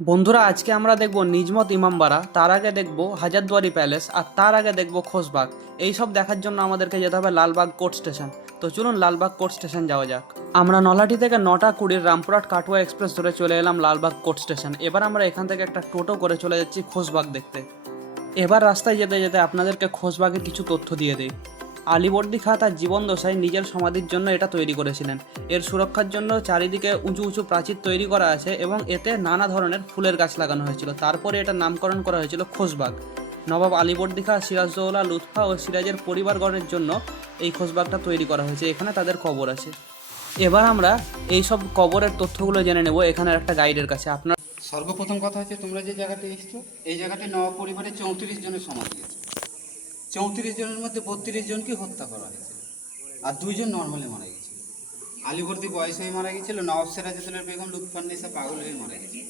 বন্ধুরা, আজকে আমরা দেখব নিজমত ইমামবাড়া, তার আগে দেখব হাজারদুয়ারি প্যালেস, আর তার আগে দেখব খোশবাগ। এই সব দেখার জন্য আমাদেরকে যেতে হবে লালবাগ কোর্ট স্টেশন। তো চলুন লালবাগ কোর্ট স্টেশন যাওয়া যাক। আমরা নলহাটি থেকে 9:20 রামপুরহাট কাটোয়া এক্সপ্রেস ধরে চলে এলাম লালবাগ কোর্ট স্টেশন। এবার আমরা এখান থেকে একটা টোটো করে চলে যাচ্ছি খোশবাগ দেখতে। এবার রাস্তায় যেতে যেতে আপনাদেরকে খোশবাগের কিছু তথ্য দিয়ে দিই। আলীবর্দী খাঁ তার জীবদ্দশায় নিজের সমাধির জন্য এটা তৈরি করেছিলেন। এর সুরক্ষার জন্য চারিদিকে উঁচু উঁচু প্রাচীর তৈরি করা আছে এবং এতে নানা ধরনের ফুলের গাছ লাগানো হয়েছিল। তারপরে এটার নামকরণ করা হয়েছিল খোশবাগ। নবাব আলীবর্দী খাঁ, সিরাজদৌল্লা, লুৎফা ও সিরাজের পরিবারগণের জন্য এই খোশবাগটা তৈরি করা হয়েছে। এখানে তাদের কবর আছে। এবার আমরা এই সব কবরের তথ্যগুলো জেনে নেব এখানের একটা গাইডের কাছে। আপনার সর্বপ্রথম কথা হচ্ছে, তোমরা যে জায়গাতে এসছো এই জায়গাটি নবাব পরিবারে 34 জনের সমাধি আছে। 34 জনের মধ্যে 32 জনকে হত্যা করা হয়েছিল, আর 2 জন নর্মালি মারা গেছিল। আলীবর্দী বয়স হয়ে মারা গেছিল, নবাব সিরাজউদ্দৌলার বেগম লুৎফান্নেসা পাগল হয়ে মারা গেছিল,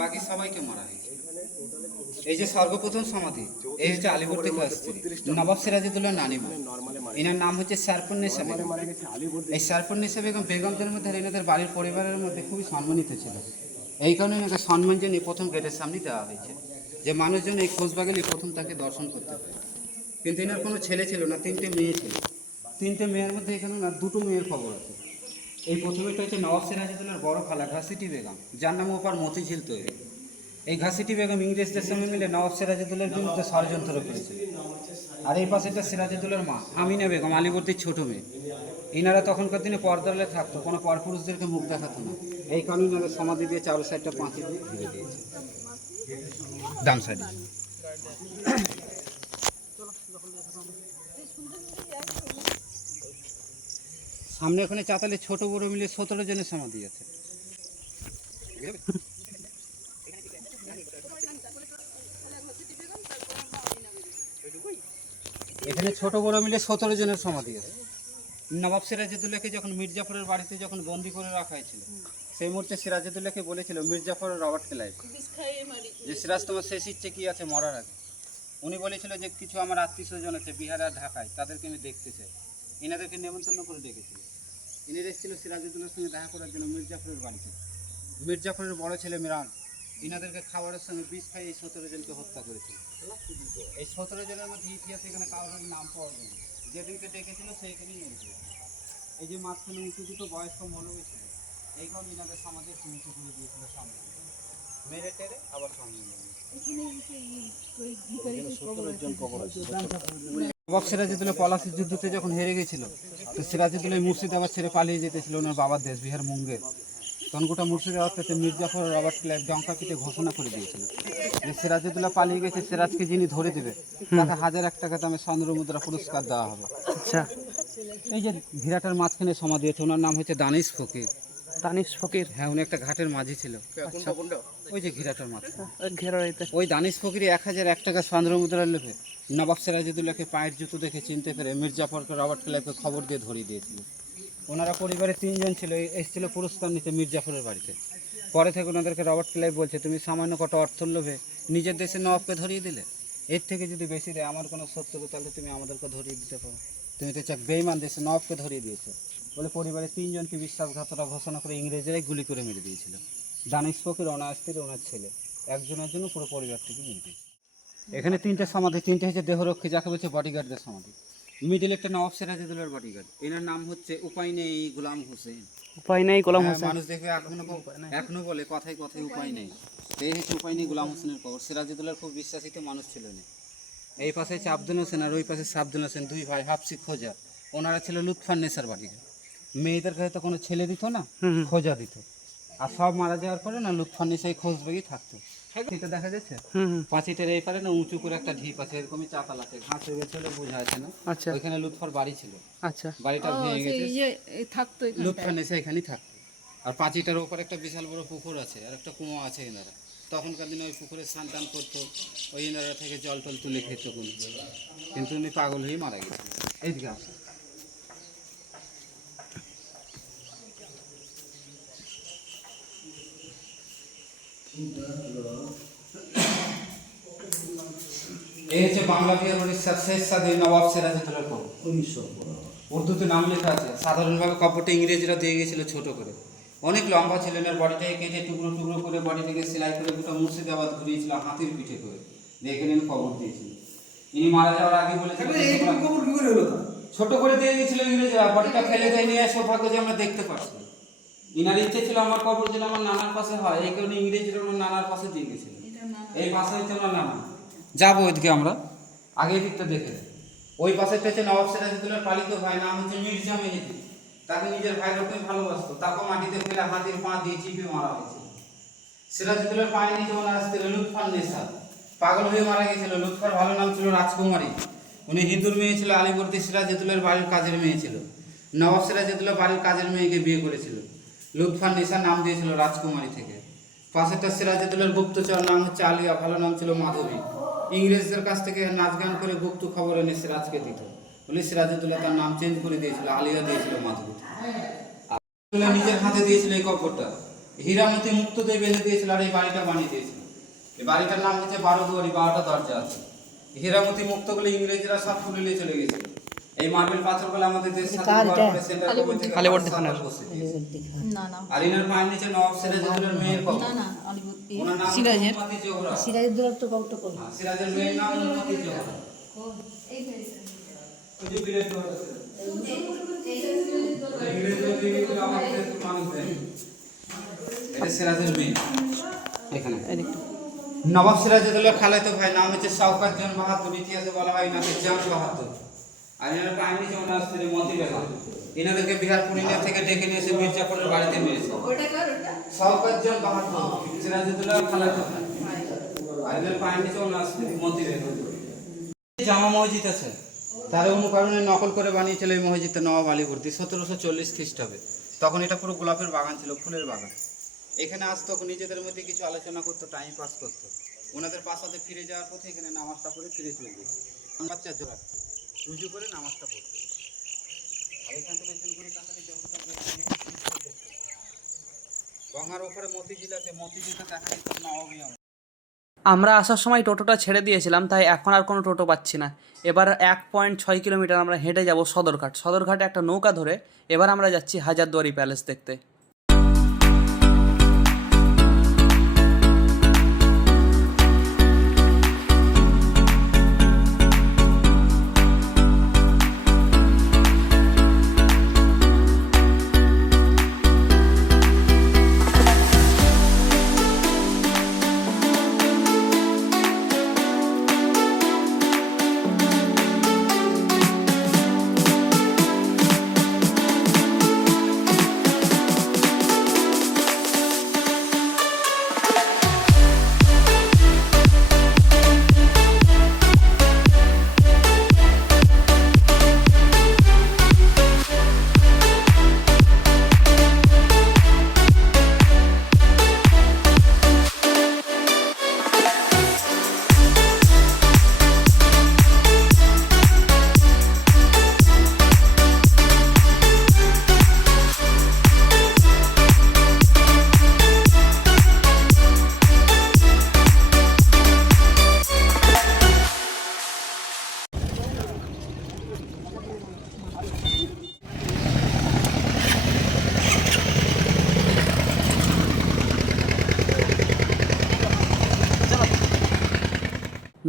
বাকি সবাইকে মারা হয়েছিল। এই যে সর্বপ্রথম সমাধি, এই হচ্ছে আলীবর্দী খাঁ স্ত্রী নবাব সিরাজউদ্দৌলার নানিমা। এনার নাম হচ্ছে সারফুন্নেসা বেগম। এই সারফুন্নেসা বেগম বেগমদের মধ্যে এনাদের বাড়ির পরিবারের মধ্যে খুবই সম্মানিত ছিল। এই কারণে এনাকে সম্মান জানিয়ে প্রথম গেটের সামনে দেওয়া হয়েছে, যে মানুষজন এই খোশবাগেরই প্রথম তাকে দর্শন করতে পারে। কিন্তু এনার কোনো ছেলে ছিল না, 3টে মেয়ে ছিল। 3টে মেয়ের মধ্যে এখানে না 2টো মেয়ের খবর আছে। এই প্রথমেটা হচ্ছে নবাব সিরাজউদ্দৌলার বড় খালা ঘাসিটি বেগম, যার নাম ওপার মতিঝিল তৈরি। এই ঘাসিটি বেগম ইংরেজদের সঙ্গে মিলে নবাব সিরাজউদ্দৌলার বিরুদ্ধে ষড়যন্ত্র করেছিল। আর এই পাশেটা সিরাজউদ্দৌলার মা আমিনা বেগম, আলীবর্দীর ছোট মেয়ে। এনারা তখনকার দিনে পর্দালে থাকতো, কোনো পরপুরুষদেরকে মুখ দেখাতো না। এই কারণে এনারা সমাধি দিয়ে চারো সাইডটা পাঁচি দিয়ে ঘিরে দিয়েছে, ডান সাইডে। সামনে ওখানে চাতালে ছোট বড় মিলে 17 জনের সমাধি আছে। এখানে ছোট বড় মিলে 17 জনের সমাধি আছে। নবাব সিরাজউদ্দৌলাকে যখন মির্জাফরের বাড়িতে যখন বন্দি করে রাখা হয়েছিল, সেই মুহূর্তে সিরাজউদ্দৌলাকে বলেছিল মির্জাফর রবার্ট ক্লাইভ, যে সিরাজ তোমার শেষ ইচ্ছে কি আছে মরার আগে? উনি বলেছিল যে কিছু আমার আত্মীয় স্বজন আছে বিহার আর ঢাকায়, তাদেরকে আমি দেখতে চাই। এনাদেরকে নেমন্তন্ন করে ডেকেছিল। এনারা এসেছিল সিরাজউদ্দৌলার সঙ্গে দেখা করার জন্য মির্জাফরের বাড়িতে। মির্জাফরের বড় ছেলে মিরান এনাদেরকে খাবারের সঙ্গে বিষ খাই এই 17 জনকে হত্যা করেছিল। এই 17 জনের মধ্যে ইতিহাসে এখানে কারোর নাম পাওয়া যায় না। যেদিনকে ডেকেছিল সেইখানেই মেরেছিল। এই যে মাঝখানে উঁচু দুটো বয়স্ক মৌলবী ছিল, এই কারণে এনাদের সমাজে উঁচু করে দিয়েছিল সামনে, মেরে টেরে আবার সামনে। নবাব সিরাজউদ্দৌলা পলাশির যুদ্ধতে যখন হেরে গেছিল, তো সিরাজউদ্দৌলা মুর্শিদাবাদ ছেড়ে পালিয়ে যেতেছিল ওনার বাবার দেশ বিহার মুঙ্গের। তখন গোটা মুর্শিদাবাদ থেকে মির্জাফর রবার্ট ক্লাইভ ডঙ্কা পিটে ঘোষণা করে দিয়েছিল যে সিরাজউদ্দৌলা পালিয়ে গেছে, সিরাজকে যিনি ধরে দেবে তাকে 1001 টাকা দামে স্বর্ণ মুদ্রা পুরস্কার দেওয়া হবে। আচ্ছা, এই যে ঘিরাটার মাঝখানে সমাধি আছে, ওনার নাম হচ্ছে দানিশ ফকির। দানিশ ফকির? হ্যাঁ, উনি একটা ঘাটের মাঝি ছিল। ওই যে ঘিরাটার মাঝখানে ঘেরাইতে ওই দানিশ ফকির 1001 টাকা স্বর্ণ মুদ্রার লোভে নবাব সিরাজউদ্দৌলাকে পায়ের জুতো দেখে চিনতে পেরে মির্জাফরকে রবার্ট ক্লাইভকে খবর দিয়ে ধরিয়ে দিয়েছিল। ওনারা পরিবারে 3 জন ছিল, এসেছিল পুরস্কার নিতে মির্জাফরের বাড়িতে। পরে থেকে ওনাদেরকে রবার্ট ক্লাইভ বলছে, তুমি সামান্য কটা অর্থর লোভে নিজের দেশের নবাবকে ধরিয়ে দিলে, এর থেকে যদি বেশি দেয় আমার কোনো শত্রু, তাহলে তুমি আমাদেরকে ধরিয়ে দিতে পারো। তুমি তো চাক বেইমান দেশে নবাবকে ধরিয়ে দিয়েছো বলে পরিবারের 3 জনকে বিশ্বাসঘাতকতা ঘোষণা করে ইংরেজরাই গুলি করে মেরে দিয়েছিল। দানিশ ফকির, ওনার স্ত্রী, ওনার ছেলে, একজনের জন্য পুরো পরিবারটিকে মেরে দিয়েছে। এখানে 3টে সমাধি, 3টে হচ্ছে দেহরক্ষী, যাকে বলছে বডিগার্ডদের সমাধি। মিডিল একটা নবাব সিরাজউদ্দৌলার বডিগার্ড, এনার নাম হচ্ছে উপায় নেই গোলাম হোসেন। উপায় নেই গোলাম হ্যাঁ, হোসেন? মানুষ দেখবে এখনো বলে কথায় কথায় উপায় নেই। এই হচ্ছে উপায় নেই গোলাম হোসেনের কবর। সিরাজউদ্দৌলার খুব বিশ্বাসিত মানুষ ছিল না। এই পাশে হচ্ছে আব্দুল হোসেন আর ওই পাশে সাবদুল হোসেন, 2 ভাই হাফসি খোঁজা। ওনারা ছিল লুৎফান্নেসার বাড়িতে। মেয়েদেরকে হয়তো কোনো ছেলে দিত না, খোঁজা দিত। আর সব মারা যাওয়ার পরে না লুৎফান্নেসাই খোঁজবেগই থাকতো। এটা দেখা যাচ্ছে পাঁচিটের এই পারে না উঁচু করে একটা ঢিপ আছে, এরকমই চাতাল আছে, ঘাস হয়ে গেছিল বোঝা যাচ্ছে না। আচ্ছা, ওইখানে লুৎফার বাড়ি ছিল। আচ্ছা, বাড়িটা ভেঙে গেছে, লুৎফান্নেসা এখানেই থাকতো। আর পাঁচিটার ওপর একটা বিশাল বড় পুকুর আছে আর একটা কুয়া আছে। এনারা তখনকার দিনে ওই পুকুরে স্নান টান করতো, ওই এনারা থেকে জল টল তুলে খেত কোনো। কিন্তু উনি পাগল হয়ে মারা গেছেন। এইদিকে আসে। এই হচ্ছে বাংলা বিহার উড়িষ্যার শেষ স্বাধীন নবাব সিরাজউদ্দৌলার কবর। উর্দুতে নাম লেখা আছে, সাধারণভাবে কবরটা ইংরেজরা দিয়ে গেছিল ছোট করে। অনেক লম্বা ছিলেন, এর বডিটাকে কেটে টুকরো টুকরো করে বডিটাকে সেলাই করে গোটা মুর্শিদাবাদ ঘুরিয়েছিল হাতির পিঠে করে, দেখে নিন খবর দিয়েছিল। ইনি মারা যাওয়ার আগে বলেছিলেন ছোট করে দিয়ে গেছিল ইংরেজরা, বডিটা ফেলে দেয় নিয়ে সৌভাগ্য যে আমরা দেখতে পাচ্ছি। ইনার ইচ্ছে ছিল আমার কবর যেন আমার নানার পাশে হয়, এই কারণে ইংরেজরা আমার নানার পাশে দিয়ে গেছিল। এই পাশে হচ্ছে আমার নানা, যাবো ওইদিকে আমরা আগে দিকটা দেখে। ওই পাশেটা হচ্ছে নবাব সিরাজউদ্দৌলার পালিত ভাই, নাম হচ্ছে মির্জা মেহেদী। তাকে নিজের ভাই রকমই ভালোবাসতো, তাকে মাটিতে ফেলে হাতির পা দিয়ে চিপে মারা হয়েছিল। সিরাজউদ্দৌলার পায়ে নিচে ওনার আসছিল লুৎফার নেশা, পাগল হয়ে মারা গেছিল। লুৎফার ভালো নাম ছিল রাজকুমারী, উনি হিন্দুর মেয়ে ছিল, আলীবর্দী সিরাজউদ্দৌলার বাড়ির কাজের মেয়ে ছিল। নবাব সিরাজউদ্দৌলা বাড়ির কাজের মেয়েকে বিয়ে করেছিল। লুৎফার নেশার নাম দিয়েছিল রাজকুমারী থেকে। পাশেরটা সিরাজউদ্দৌলার গুপ্তচর নাম হচ্ছে আলিয়া, ভালো নাম ছিল মাধবী। ইংরেজদের কাছ থেকে নাচ গান করে গুপ্ত খবর এনে সিরাজকে দিত বলে সিরাজউদ্দৌলা তার নাম চেঞ্জ করে দিয়েছিল, আলিয়া দিয়েছিল মাধবী। নিজের হাতে দিয়েছিল এই কবরটা, হীরামতি মুক্ত দিয়ে বেঁধে দিয়েছিল আর এই বাড়িটা বানিয়ে দিয়েছিল। এই বাড়িটার নাম হচ্ছে 12 দুয়ারি, 12টা দরজা আছে। হীরামতি মুক্তগুলো ইংরেজরা সব তুলে নিয়ে চলে গেছিল। এই মার্বেল পাথরগুলো আমাদের দেশ সেন্ট্রাল গভর্নমেন্ট থেকে বসে দিয়েছে। আর ইনার পায়ের নিচে নবাব সিরাজউদ্দৌলার মেয়ের কবর, ওনার নাম উম্মতি জোহরা। সিরাজউদ্দৌলার তো কবরটা কোন? সিরাজের মেয়ের নাম উম্মতি জোহরা। ওই যে বিলেত জোহরা আছে, ইংরেজরা দিয়ে আমাদের মানুষ দেয়। এটা সিরাজের মেয়ে। এখানে নবাব সিরাজউদ্দৌলার খালাতো ভাই নাম হচ্ছে শওকত জান বাহাদুর, ইতিহাসে বলা হয় নাকি জান বাহাদুর। আর এনার পায়ের নিচে ওনার স্ত্রী মতি বেগম। এনাদেরকে বিহার পুরুলিয়া থেকে ডেকে নিয়ে এসে মির্জাপুরের বাড়িতে মেরেছে। শওকত জান বাহাদুর সিরাজউদ্দৌলার খালাতো ভাই, আর এদের পায়ের নিচে ওনার স্ত্রী মতি বেগম। জামা মসজিদ আছে, তার অনুকরণে নকল করে বানিয়েছিল এই মসজিদটা নবাব আলীবর্দী 1740 খ্রিস্টাব্দে। তখন এটা পুরো গোলাপের বাগান ছিল, ফুলের বাগান। এখানে আসতো, নিজেদের মধ্যে কিছু আলোচনা করতো, টাইম পাস করতো। ওনাদের পাশাতে ফিরে যাওয়ার পথে এখানে নামাজটা করে ফিরে চলে গেছে। বাচ্চা জোগাড় উঁচু করে নামাজটা পড়তো। আর এখান থেকে গঙ্গার ওপরে মতিঝিল আছে, মতিঝিলটা দেখা যেত নবাবী আমলে। আমরা আসার সময় টোটোটা ছেড়ে দিয়েছিলাম, তাই এখন আর কোনো টোটো পাচ্ছি না। এবার 1.6 কিলোমিটার আমরা হেঁটে যাব সদরঘাট। সদরঘাটে একটা নৌকা ধরে এবার আমরা যাচ্ছি হাজারদুয়ারি প্যালেস দেখতে।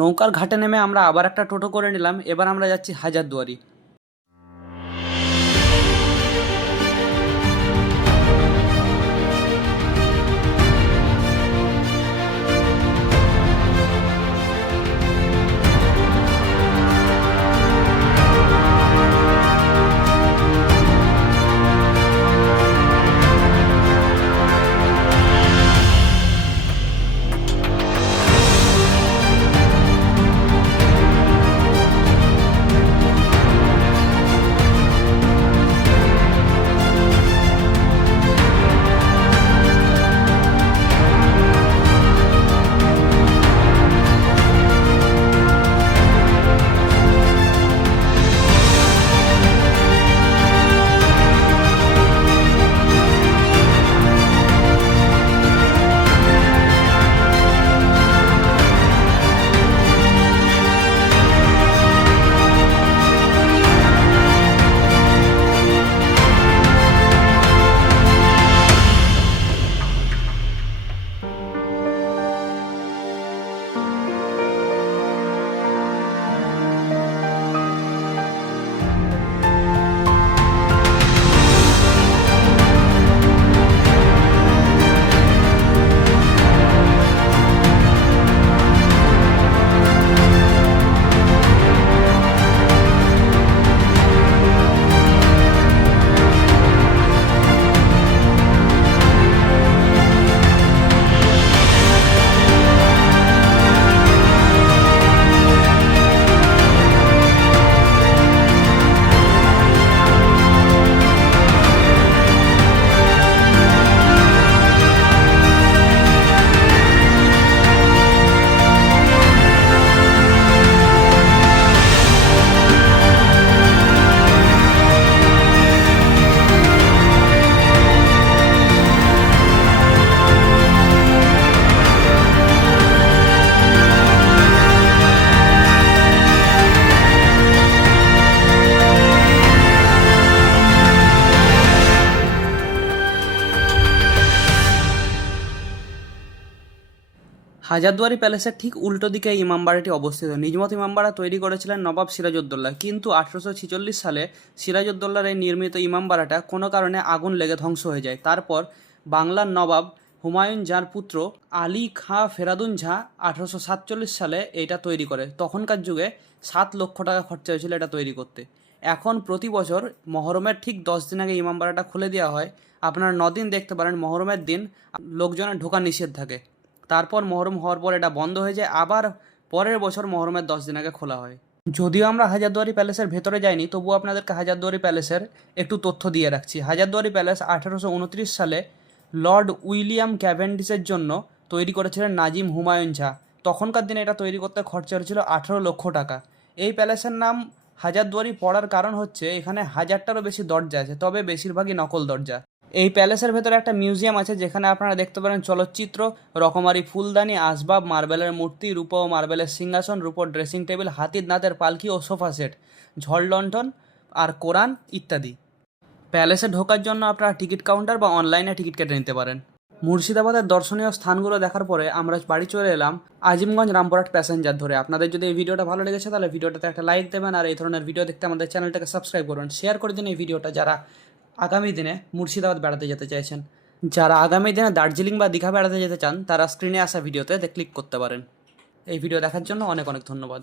নৌকার ঘাটে নেমে আমরা আবার একটা টোটো করে নিলাম। এবার আমরা যাচ্ছি হাজারদুয়ারি। হাজারদুয়ারি প্যালেসের ঠিক উল্টো দিকে এই ইমামবাড়াটি অবস্থিত। নিজমত ইমামবাড়া তৈরি করেছিলেন নবাব সিরাজউদ্দৌলা, কিন্তু 1846 সালে সিরাজউদ্দৌলার এই নির্মিত ইমামবাড়াটা কোনো কারণে আগুন লেগে ধ্বংস হয়ে যায়। তারপর বাংলার নবাব হুমায়ুন যার পুত্র আলী খাঁ ফেরাদুন ঝা 1847 সালে এটা তৈরি করে। তখনকার যুগে 7 লক্ষ টাকা খরচা হয়েছিল এটা তৈরি করতে। এখন প্রতি বছর মহরমের ঠিক 10 দিন আগে ইমামবাড়াটা খুলে দেওয়া হয়। আপনারা 9 দিন দেখতে পারেন, মহরমের দিন লোকজনের ঢোকা নিষেধ থাকে। তারপর মহরম হওয়ার পর এটা বন্ধ হয়ে যায়, আবার পরের বছর মহরমের 10 দিন আগে খোলা হয়। যদিও আমরা হাজারদুয়ারি প্যালেসের ভেতরে যাইনি, তবুও আপনাদেরকে হাজারদুয়ারি প্যালেসের একটু তথ্য দিয়ে রাখছি। হাজারদুয়ারি প্যালেস 1829 সালে লর্ড উইলিয়াম ক্যাভেন্ডিসের জন্য তৈরি করেছিলেন নাজিম হুমায়ুন ঝা। তখনকার দিনে এটা তৈরি করতে খরচা হয়েছিল 18 লক্ষ টাকা। এই প্যালেসের নাম হাজারদুয়ারি পড়ার কারণ হচ্ছে এখানে 1000টারও বেশি দরজা আছে, তবে বেশিরভাগই নকল দরজা। এই প্যালেসের ভেতরে একটা মিউজিয়াম আছে, যেখানে আপনারা দেখতে পারেন চলচ্চিত্র, রকমারি ফুলদানি, আসবাব, মার্বেলের মূর্তি, রূপো ও মার্বেলের সিংহাসন, রূপোর ড্রেসিং টেবিল, হাতির দাঁতের পালকি ও সোফা সেট, ঝড়লণ্ঠন আর কোরআন ইত্যাদি। প্যালেসে ঢোকার জন্য আপনারা টিকিট কাউন্টার বা অনলাইনে টিকিট কেটে নিতে পারেন। মুর্শিদাবাদের দর্শনীয় স্থানগুলো দেখার পরে আমরা বাড়ি চলে এলাম আজিমগঞ্জ রামপুরহাট প্যাসেঞ্জার ধরে। আপনাদের যদি এই ভিডিওটা ভালো লেগেছে তাহলে ভিডিওটাতে একটা লাইক দেবেন, আর এই ধরনের ভিডিও দেখতে আমাদের চ্যানেলটাকে সাবস্ক্রাইব করবেন। শেয়ার করে দিন এই ভিডিওটা যারা আগামী দিনে মুর্শিদাবাদ বেড়াতে যেতে চাইছেন। যারা আগামী দিনে দার্জিলিং বা দীঘা বেড়াতে যেতে চান তারা স্ক্রিনে আসা ভিডিওতে ক্লিক করতে পারেন। এই ভিডিও দেখার জন্য অনেক অনেক ধন্যবাদ।